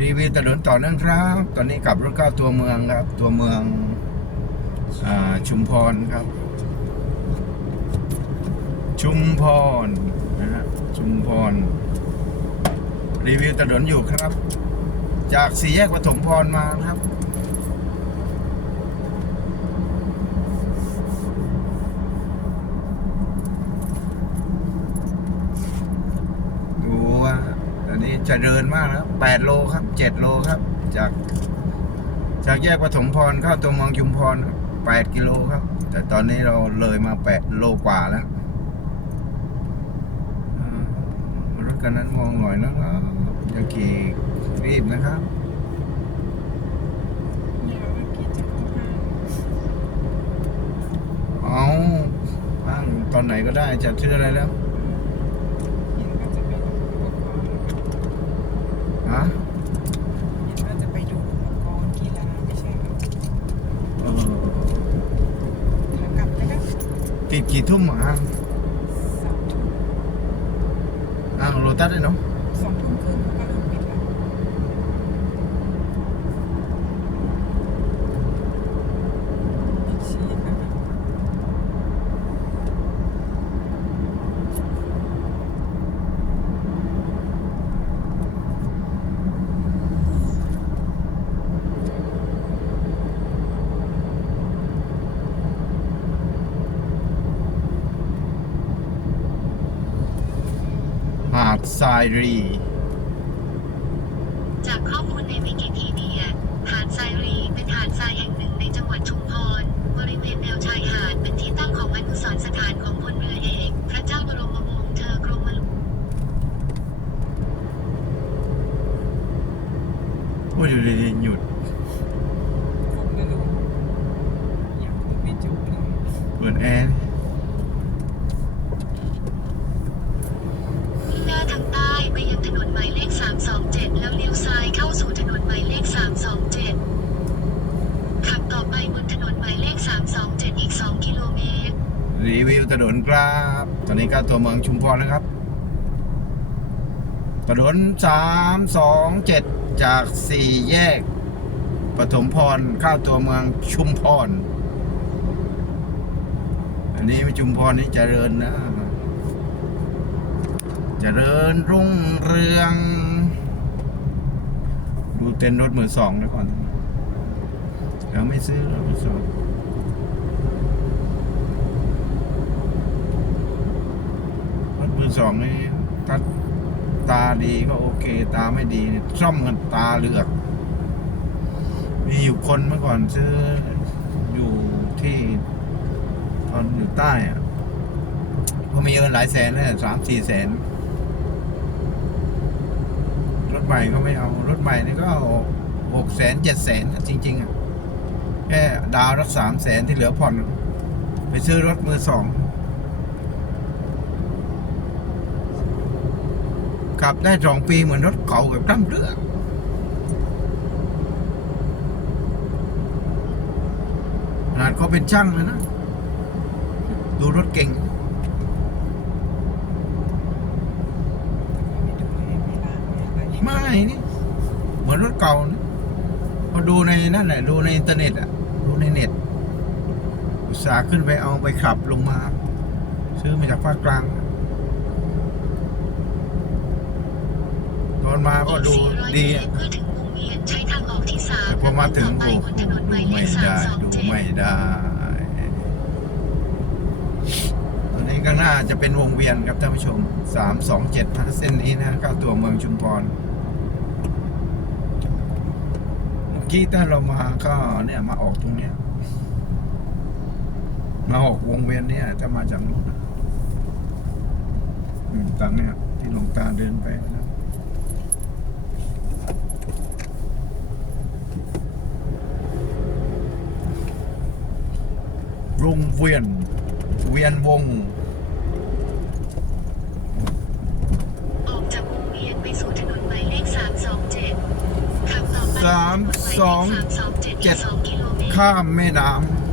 รีวิวถนนต่อเนื่องครับ ตอนนี้กลับรถเข้าตัวเมืองครับ ตัวเมืองอชุมพรครับ ชุมพรนะฮะชุมพร รีวิวถนนอยู่ครับ จากสี่แยกปฐมพรมาครับ ดูว่าอันนี้ เจริญมากนะครับแปดโลครับเจ็ดโลครับ จาก จากแยกปฐมพรเข้าตัวเมืองชุมพรแปดกิโลครับ แต่ตอนนี้เราเลยมาแปดโลกว่าแล้วอ่ารถคันนั้นมองหน่อยนะครับอย่าขี่รีบนะครับเดี๋ยวเมื่อกี้จะเข้าห้างเอาอ้างตอนไหนก็ได้จะชื่ออะไรแล้ว เห็นว่าจะไปดูอุปกรณ์ ฮะ เห็นว่าจะไปดูอุปกรณ์กีฬาไม่ใช่เหรอเออขากลับแล้วก็ติดกี่ทุ่มอะอ้างสองทุ่มอ้างโรตัสได้เนาะ สองทุ่มครึ่งก็เริ่มปิดแล้วปิดชีสนะคะ หา ดทรายรี จากข้อมูลในวิกิพีเดีย หาดทรายรี เป็นหาดทรายแห่งหนึ่งในจังหวัดชุมพร บริเวณแนวชายหาดเป็นที่ตั้งของอนุสรณ์สถานของพลเรือเอก พระเจ้าบรมวงศ์เธอกรมหลวงพูดอยู่ดีๆหยุดผมไม่รู้ยังพูดไม่จบเลย เปิดแอร์ มุ่งหน้าทางใต้ไปยังถนนหมายเลข 327 แล้วเลี้ยวซ้ายเข้าสู่ถนนหมายเลข 327 ขับต่อไปบนถนนหมายเลข 327 อีก 2 กิโลเมตร รีวิวถนนครับ ตอนนี้ก็ตัวเมืองชุมพรนะครับ ถนนสามสองเจ็ดจากสี่แยกปฐมพรเข้าตัวเมืองชุมพร อันนี้ชุมพรนี่เจริญนะเจริญรุ่งเรือง ดูเต็นรถมือสองนะก่อนเดี๋ยวไม่ซื้อรถมือสอง รถ มือสองนี่ถ้าตาดีก็โอเค ตาไม่ดีนี่ซ่อมกันตาเลือก มีอยู่คนเมื่อก่อนซื้ออยู่ที่ตอนอยู่ใต้อะก็มีเงินหลายแสนเลยสามสี่แสน รถใหม่ก็ไม่เอา รถใหม่นี่ก็หกแสนเจ็ดแสนจริง ๆอะแค่ดาวรักสามแสนที่เหลือผ่อน ไปซื้อรถมือสอง ขับได้สองปีเหมือนรถเก่าแบบตั้มเรือขนาดเขาเป็นช่างเลยนะ ดูรถเก่งไม่เนี่เหมือนรถเก่านะพอดูในนั่นแหละดูในอินเทอร์เน็ตอะ ดูในเน็ต อุตสาห์ขึ้นไปเอาไปขับลงมา ซื้อมาจากภาคกลาง ตอนมาก็ดูดีอะเพื่อถึงวงเวียนใช้ทางออกที่สามแต่พอมาถึงต่อไปโอ้บโหนถนนหดูมายเลไม่ขได้ ดู327ไม่ได้ตอนนี้ก็น่าจะเป็นวงเวียนครับท่านผู้ชมสามสองเจ็ดเส้นนี้นะเข้าตัวเมืองชุมพรเมื่อกี้ถ้าเรามาก็เนี่ยมาออกตรงเนี้ยมาออกวงเวียนเนี่ยถ้ามาจากนู้นนะอืมตามเนี่ยที่หลวงตาเดินไปนะ วง เวียน เวียนวง ออกจากวงเวียนไปสู่ถนนหมายเลข327ขับต่อไปสามสอง327เจ็ดอีก2กิโลเมตร ข้ามแม่น้ำ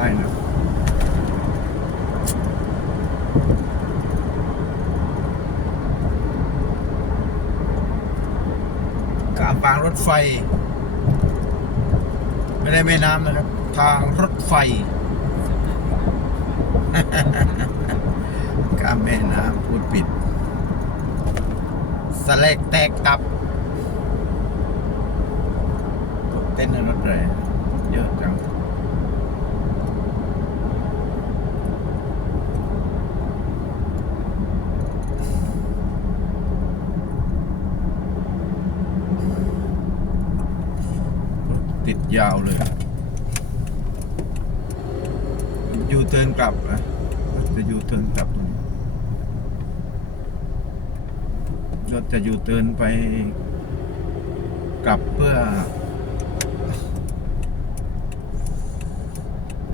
ป้ายนะกาปางรถไฟ ไม่ได้แม่น้ำนะครับ ทางรถไฟกาแม่น้ำพูดปิดสเลกแตกตับ เต้นรถแรงเยอะจัง ยาวเลยยูเทิร์นกลับนะจะยูเทิร์นกลับตรงนี้รถจะยูเทิร์นไปกลับเพื่อ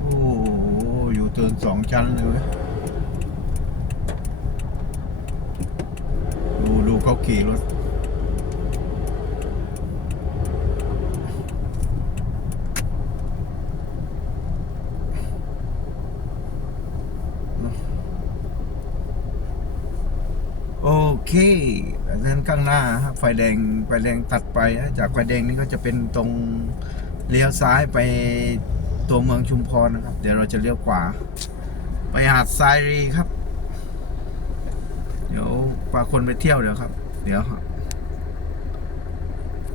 โอ้โหยูเทิร์นสองชั้นเลยดูดูเขาขี่รถ เคอันนั้นข้างหน้าไฟแดงไฟแดงตัดไปนะจากไฟแดงนี้ก็จะเป็นตรงเลี้ยวซ้ายไปตัวเมืองชุมพรนะครับ เดี๋ยวเราจะเลี้ยวขวา ไปหาดทรายรีครับ เดี๋ยวพาคนไปเที่ยวเดี๋ยวครับ เดี๋ยว